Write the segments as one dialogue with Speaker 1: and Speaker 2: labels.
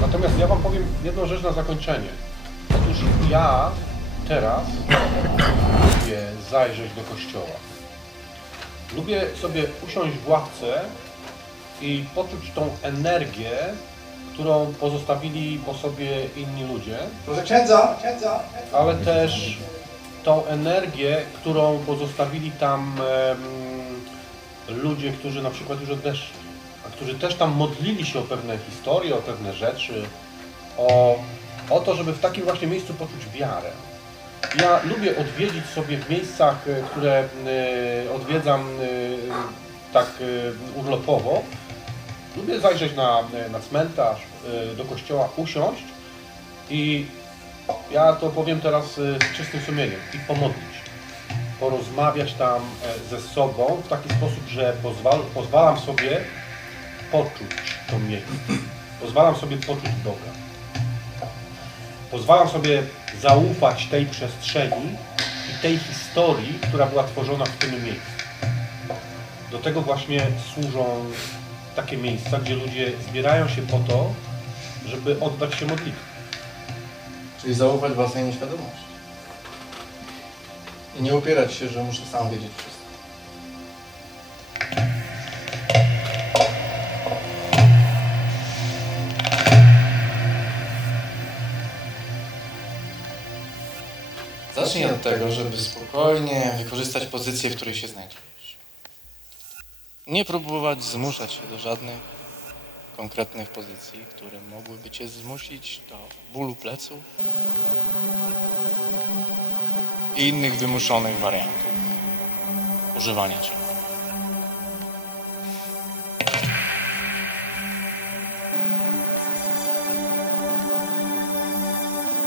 Speaker 1: Natomiast ja Wam powiem jedną rzecz na zakończenie. Otóż ja teraz lubię zajrzeć do kościoła. Lubię sobie usiąść w ławce i poczuć tą energię, którą pozostawili po sobie inni ludzie,
Speaker 2: Proszę księdza, księdza.
Speaker 1: ale też tą energię, którą pozostawili tam em, ludzie, którzy na przykład już odeszli, a którzy też tam modlili się o pewne historie, o pewne rzeczy, o, o to, żeby w takim właśnie miejscu poczuć wiarę. Ja lubię odwiedzić sobie w miejscach, e, które e, odwiedzam e, tak urlopowo. Lubię zajrzeć na, na cmentarz, do kościoła, usiąść i ja to powiem teraz z czystym sumieniem i pomodlić. Porozmawiać tam ze sobą w taki sposób, że pozwal, pozwalam sobie poczuć to miejsce. Pozwalam sobie poczuć Boga. Pozwalam sobie zaufać tej przestrzeni i tej historii, która była tworzona w tym miejscu. Do tego właśnie służą takie miejsca, gdzie ludzie zbierają się po to, żeby oddać się modlitwie.
Speaker 3: Czyli zaufać własnej nieświadomości. I nie upierać się, że muszę sam wiedzieć wszystko. Zacznij od tego, żeby spokojnie wykorzystać pozycję, w której się znajdziesz. Nie próbować zmuszać się do żadnych konkretnych pozycji, które mogłyby Cię zmusić do bólu pleców i innych wymuszonych wariantów używania ciała.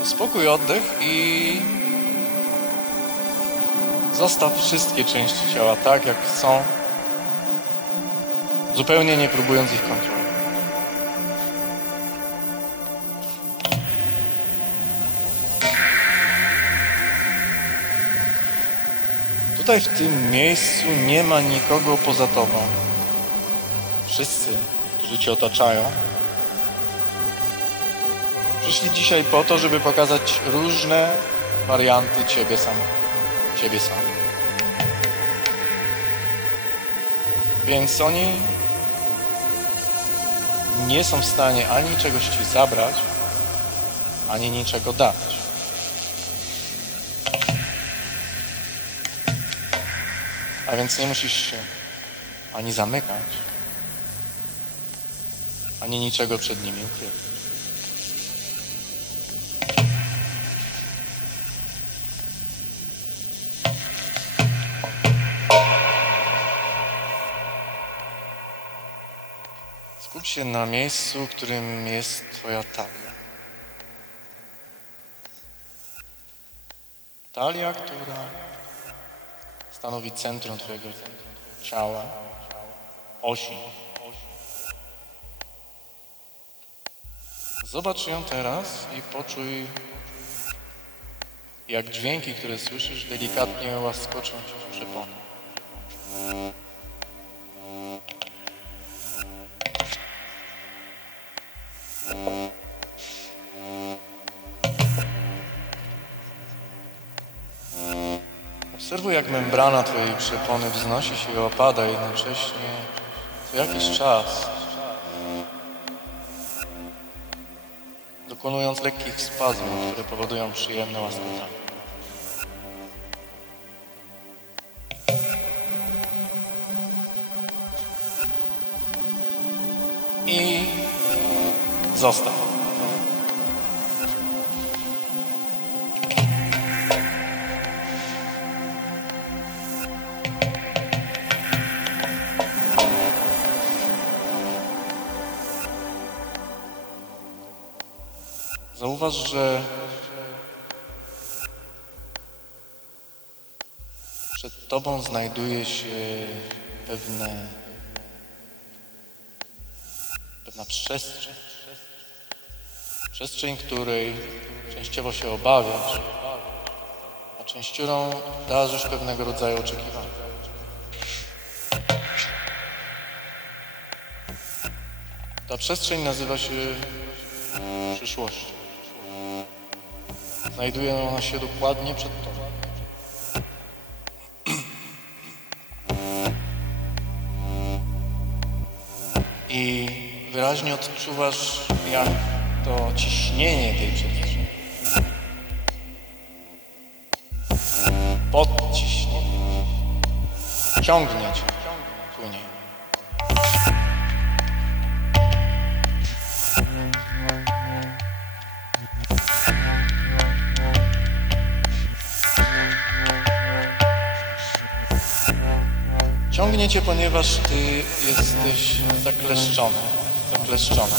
Speaker 3: Spokój, oddech i zostaw wszystkie części ciała tak, jak są, zupełnie nie próbując ich kontrolować. Tutaj w tym miejscu nie ma nikogo poza tobą. Wszyscy, którzy cię otaczają, przyszli dzisiaj po to, żeby pokazać różne warianty ciebie samego, ciebie samego. Więc oni nie są w stanie ani czegoś ci zabrać, ani niczego dać. A więc nie musisz się ani zamykać, ani niczego przed nimi ukrywać. Się na miejscu, którym jest Twoja talia. Talia, która stanowi centrum Twojego ciała, osi. Zobacz ją teraz i poczuj, jak dźwięki, które słyszysz, delikatnie łaskoczą Cię w Obserwuj, jak membrana Twojej przepony wznosi się i opada jednocześnie co jakiś czas, dokonując lekkich spazmów, które powodują przyjemne łaskotanie. I zostaw. Zauważ, że przed Tobą znajduje się pewne, pewna przestrzeń. Przestrzeń, której częściowo się obawiasz, a częściową darzysz pewnego rodzaju oczekiwania. Ta przestrzeń nazywa się przyszłości. Znajduje ona się dokładnie przed Tobą. I wyraźnie odczuwasz, jak to ciśnienie tej przestrzeni. Podciśnienie. Ciągnie cię Ciągnie cię, ponieważ ty jesteś zakleszczony, zakleszczona.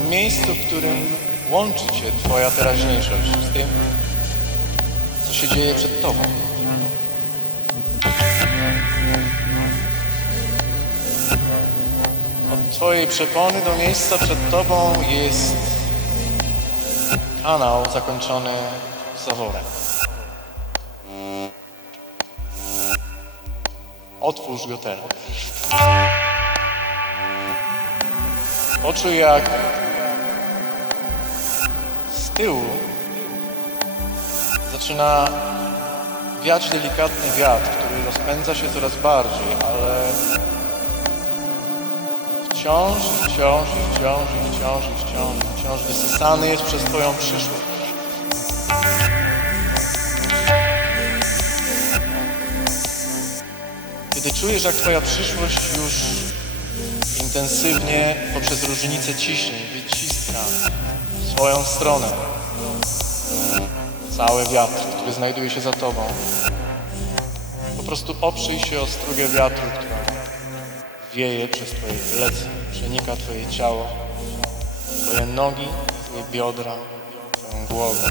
Speaker 3: W miejscu, w którym łączy cię twoja teraźniejszość z tym, co się dzieje przed tobą. Od twojej przepony do miejsca przed tobą jest kanał zakończony zaworem. Otwórz go teraz. Poczuj jak z tyłu zaczyna wiać delikatny wiatr, który rozpędza się coraz bardziej, ale wciąż, wciąż, wciąż, wciąż, wciąż, wciąż wysysany jest przez Twoją przyszłość. Kiedy czujesz, jak Twoja przyszłość już intensywnie poprzez różnicę ciśnień wyciska w swoją stronę. Cały wiatr, który znajduje się za Tobą, po prostu oprzyj się o strugę wiatru, która wieje przez Twoje plecy, przenika Twoje ciało, Twoje nogi, Twoje biodra, Twoją głowę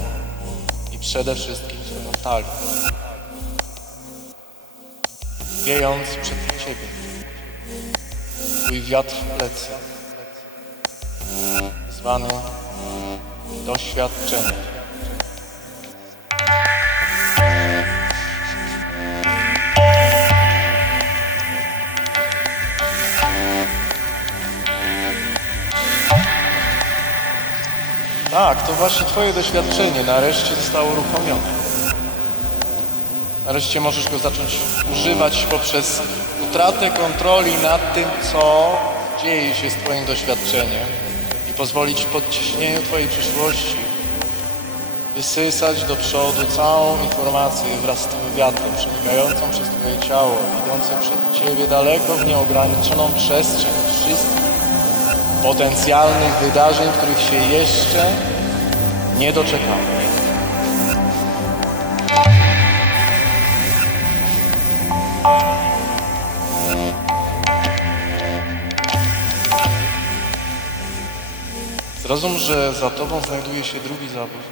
Speaker 3: i przede wszystkim Twoją talię wiejąc przed Ciebie. Twój wiatr w plecy, zwany doświadczeniem. Tak, to właśnie Twoje doświadczenie nareszcie zostało uruchomione. Nareszcie możesz go zacząć używać poprzez utratę kontroli nad tym, co dzieje się z Twoim doświadczeniem i pozwolić podciśnieniu Twojej przyszłości wysysać do przodu całą informację wraz z tym wiatrem przenikającą przez Twoje ciało, idące przed Ciebie daleko w nieograniczoną przestrzeń wszystkich potencjalnych wydarzeń, których się jeszcze nie doczekamy. Zrozum, że za tobą znajduje się drugi zawód,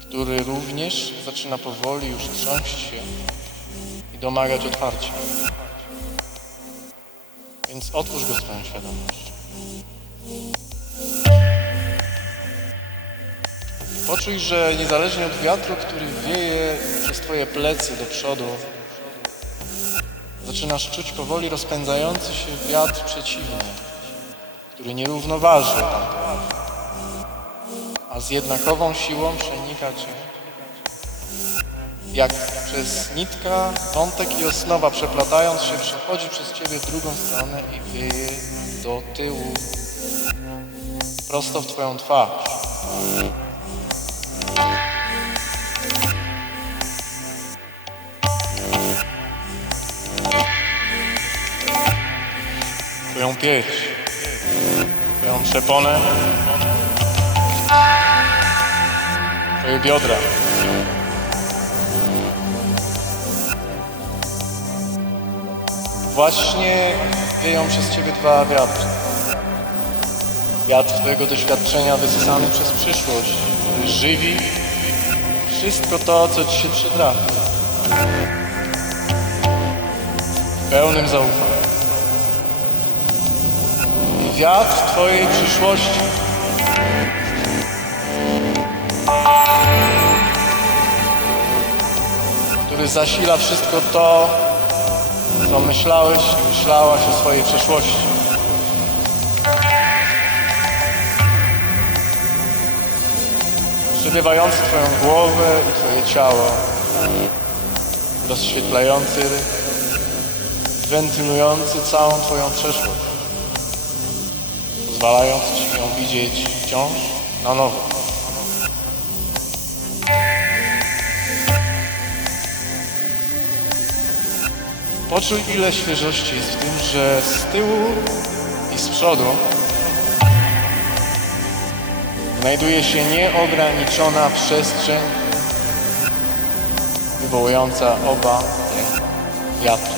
Speaker 3: który również zaczyna powoli już trząść się i domagać otwarcia. Więc otwórz go swoją świadomość. Poczuj, że niezależnie od wiatru, który wieje przez twoje plecy do przodu, Zaczynasz czuć powoli rozpędzający się wiatr przeciwny, który nie równoważy tamtego, a z jednakową siłą przenika cię. Jak przez nitka, wątek i osnowa przeplatając się przechodzi przez ciebie w drugą stronę i wieje do tyłu, prosto w twoją twarz. Twoją pierś, Twoją przeponę, Twoje biodra. Właśnie wieją przez Ciebie dwa wiatry. Wiatr Twojego doświadczenia wysysany przez przyszłość, który żywi wszystko to, co Ci się przytrafi. Pełnym zaufaniu. Wiatr Twojej przyszłości. Który zasila wszystko to, co myślałeś i myślałaś o swojej przeszłości. Przebiewający Twoją głowę i Twoje ciało, rozświetlający, wentylujący całą Twoją przeszłość, pozwalając Ci ją widzieć wciąż na nowo. Poczuj ile świeżości jest w tym, że z tyłu i z przodu znajduje się nieograniczona przestrzeń wywołująca oba wiatry.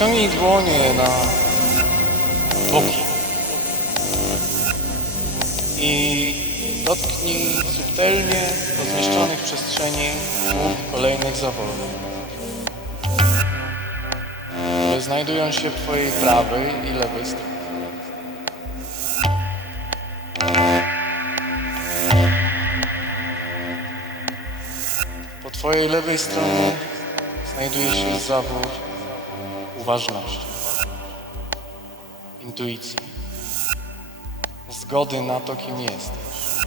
Speaker 3: Wyciągnij dłonie na boki i dotknij subtelnie rozmieszczonych przestrzeni dwóch kolejnych zaworów, które znajdują się w Twojej prawej i lewej stronie. Po Twojej lewej stronie znajduje się zawór uważności, intuicji, zgody na to, kim jesteś,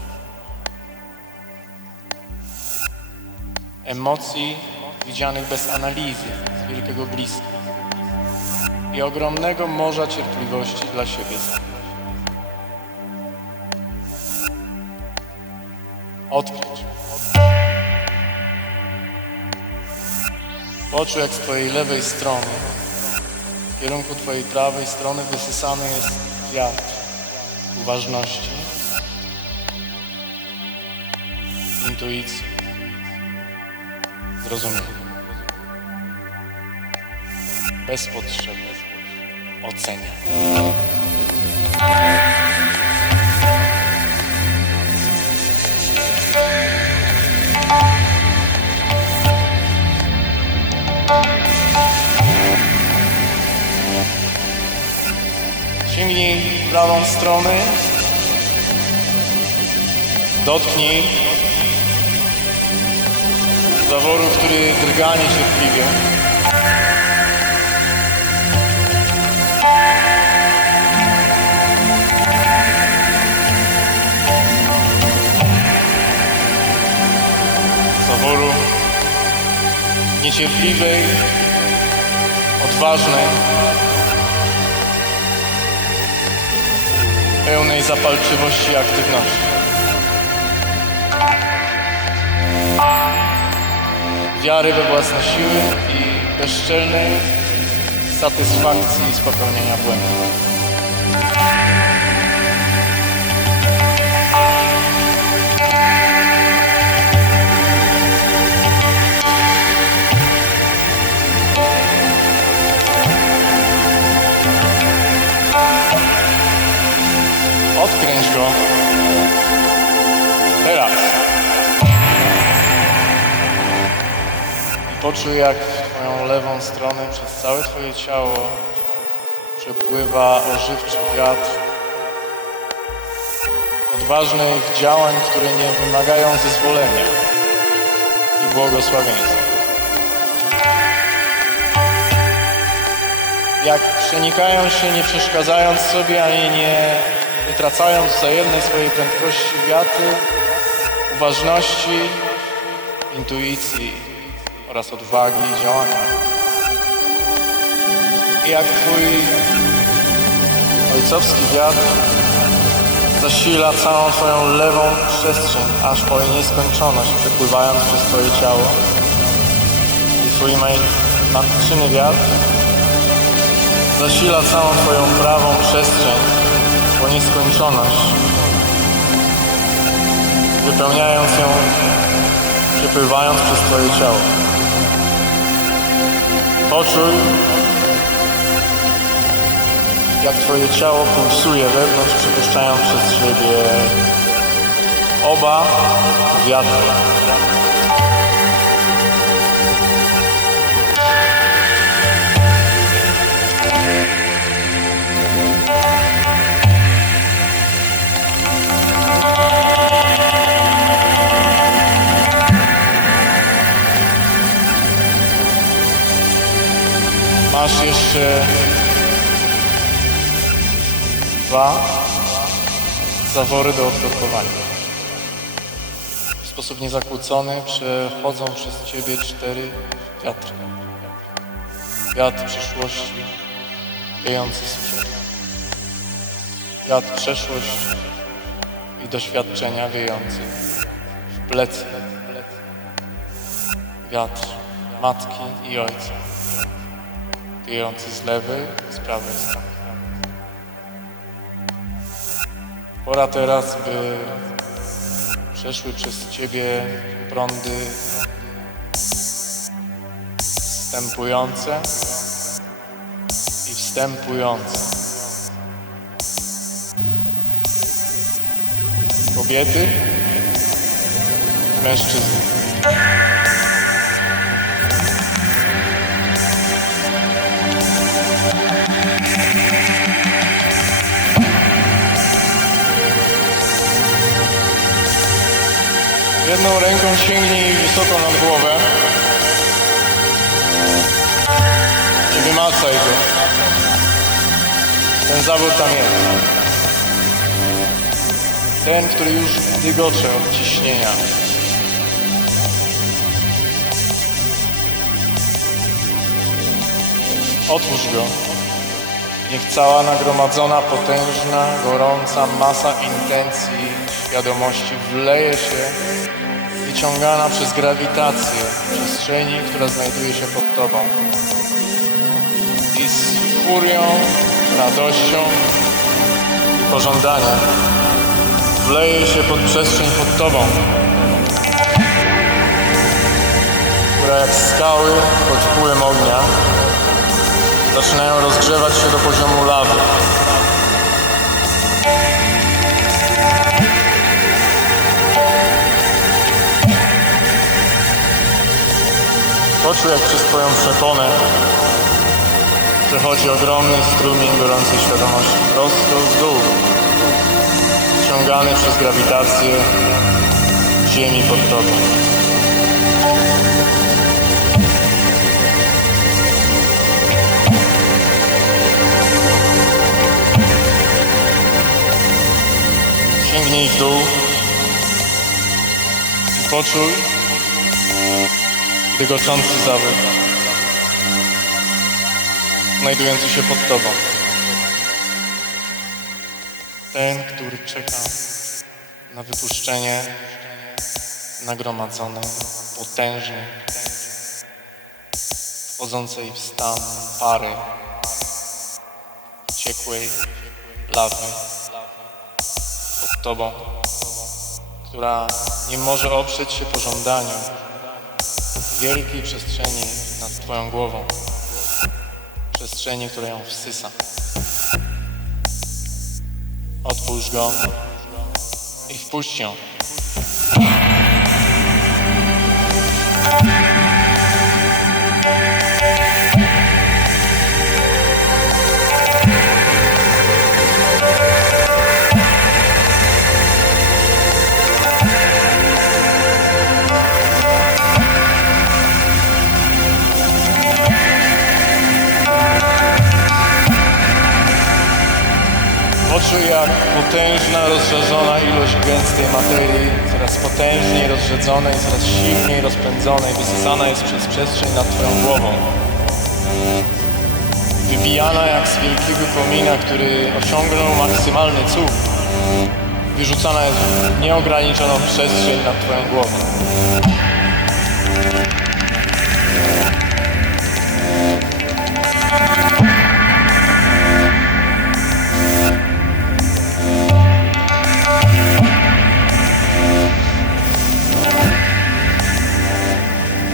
Speaker 3: emocji widzianych bez analizy, z wielkiego bliska i ogromnego morza cierpliwości dla siebie samego. Odkryć. Poczuj, jak z Twojej lewej strony w kierunku Twojej prawej strony wysysany jest wiatr uważności, intuicji, zrozumienia. Bez potrzeby ocenia. W prawą stronę. Dotknij zaworu, który drga niecierpliwie. Zaworu niecierpliwej, odważnej, pełnej zapalczywości i aktywności. Wiary we własne siły i bezczelnej satysfakcji z popełnienia błędów. Teraz. I poczuj, jak Twoją lewą stronę przez całe Twoje ciało przepływa ożywczy wiatr odważnych działań, które nie wymagają zezwolenia i błogosławieństwa. Jak przenikają się, nie przeszkadzając sobie, ani nie wytracając wzajemnej swojej prędkości wiatry, uważności, intuicji oraz odwagi i działania. I jak Twój ojcowski wiatr zasila całą Twoją lewą przestrzeń, aż po jej nieskończoność, przepływając przez Twoje ciało. I Twój matczyny wiatr zasila całą Twoją prawą przestrzeń po nieskończoność, wypełniając ją, przepływając przez Twoje ciało. Poczuj, jak Twoje ciało pulsuje wewnątrz, przepuszczając przez siebie oba wiatry. Jeszcze dwa zawory do odkorkowania. W sposób niezakłócony przechodzą przez Ciebie cztery wiatry. Wiatr przyszłości wiejący z przodu. Wiatr przeszłość i doświadczenia wiejący w plecy. Wiatr matki i ojca wiejący z lewej, z prawej strony. Pora teraz, by przeszły przez Ciebie prądy wstępujące i wstępujące. Kobiety, mężczyzny. Jedną ręką sięgnij wysoko nad głowę i wymacaj go. Ten zawód tam jest. Ten, który już dygocze od ciśnienia. Otwórz go. Niech cała nagromadzona, potężna, gorąca masa intencji, świadomości wleje się, wyciągana przez grawitację przestrzeni, która znajduje się pod Tobą. I z furią, radością i pożądaniem wleje się pod przestrzeń pod Tobą, która jak skały pod wpływem ognia zaczynają rozgrzewać się do poziomu lawy. Poczuł jak przez Twoją przeponę przechodzi ogromny strumień gorącej świadomości prosto w dół, ściągany przez grawitację ziemi pod Tobą. Sięgnij w dół i poczuj dygoczący zawód znajdujący się pod Tobą. Ten, który czeka na wypuszczenie nagromadzonej, potężnej, wchodzącej w stan pary, ciekłej lawy pod Tobą, która nie może oprzeć się pożądaniu wielkiej przestrzeni nad Twoją głową. Przestrzeni, która ją wsysa. Otwórz go i wpuść ją. Potężna, rozszerzona ilość gęstej materii, coraz potężniej rozrzedzonej, coraz silniej rozpędzonej, wysysana jest przez przestrzeń nad Twoją głową. Wybijana jak z wielkiego komina, który osiągnął maksymalny cud. Wyrzucana jest w nieograniczoną przestrzeń nad Twoją głową.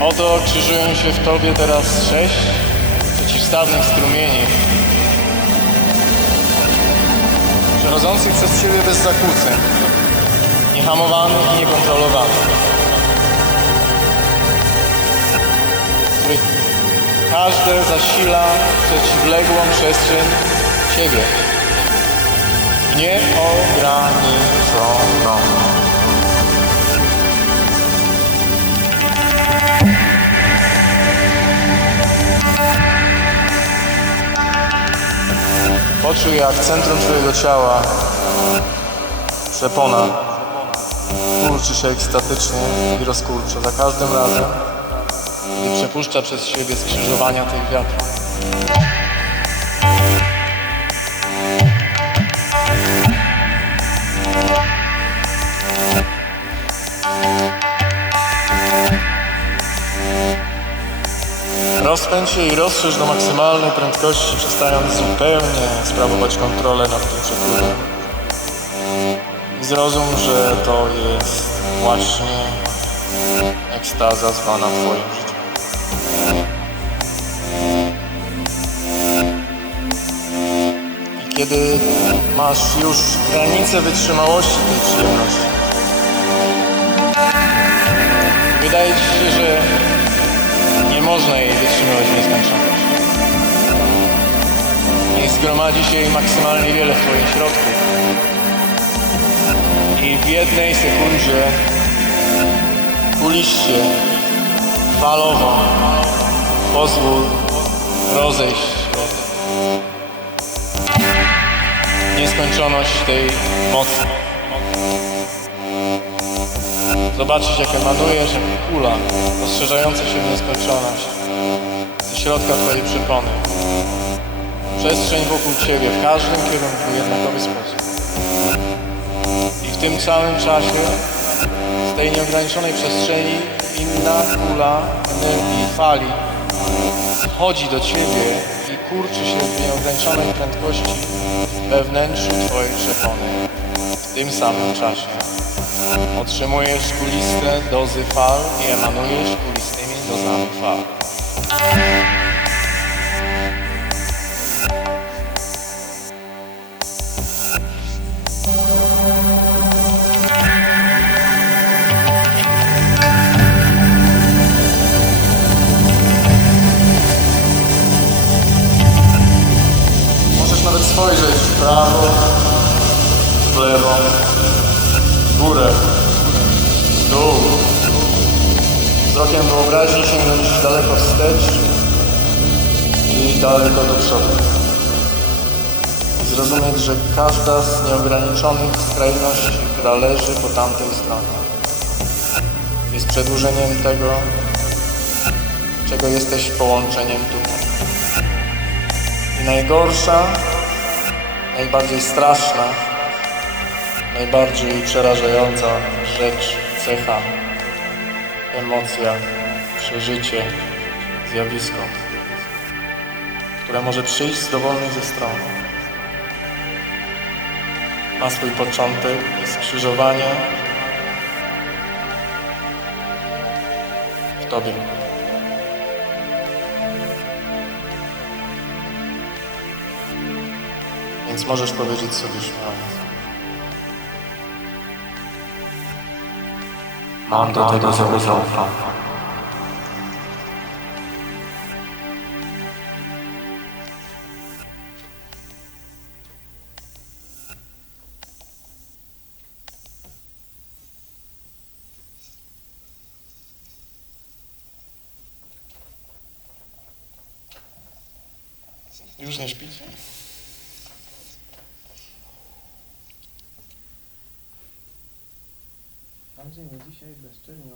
Speaker 3: Oto krzyżują się w Tobie teraz sześć przeciwstawnych strumieni, przechodzących przez Ciebie bez zakłóceń, niehamowanych i niekontrolowanych, których każde zasila przeciwległą przestrzeń Ciebie, nieograniczoną. Poczuj jak centrum Twojego ciała, przepona, kurczy się ekstatycznie i rozkurcza za każdym razem, gdy przepuszcza przez siebie skrzyżowania tych wiatrów. Rozpędź się i rozszerz do maksymalnej prędkości, przestając zupełnie sprawować kontrolę nad tym przepływem. I zrozum, że to jest właśnie ekstaza zwana Twoim życiem. I kiedy masz już granicę wytrzymałości tej przyjemności, wydaje Ci się, że można jej wytrzymywać w nieskończoność. Nie zgromadzi się jej maksymalnie wiele w Twoim środku. I w jednej sekundzie kulisz się falowo. Pozwól rozejść się. nieskończoność tej mocy. Zobaczyć, jak emanujesz, jak kula rozszerzająca się w nieskończoność ze środka Twojej przypony. Przestrzeń wokół Ciebie w każdym kierunku w jednakowy sposób. I w tym całym czasie z tej nieograniczonej przestrzeni inna kula energii, fali wchodzi do Ciebie i kurczy się w nieograniczonej prędkości we wnętrzu Twojej przepony. W tym samym czasie Otrzymujesz kuliste dozy fal i emanujesz kulistymi dozami fal. Możesz nawet spojrzeć w prawo, w lewo, górę, dół. Wzrokiem wyobraźni sięgnąć daleko wstecz i daleko do przodu. Zrozumieć, że każda z nieograniczonych skrajności, która leży po tamtej stronie, jest przedłużeniem tego, czego jesteś połączeniem tutaj. I najgorsza, najbardziej straszna, najbardziej przerażająca rzecz, cecha, emocja, przeżycie, zjawisko, które może przyjść z dowolnej ze stron. Ma swój początek i skrzyżowanie w Tobie. Więc możesz powiedzieć sobie śmiało. Mam do tego sobie
Speaker 2: That's true.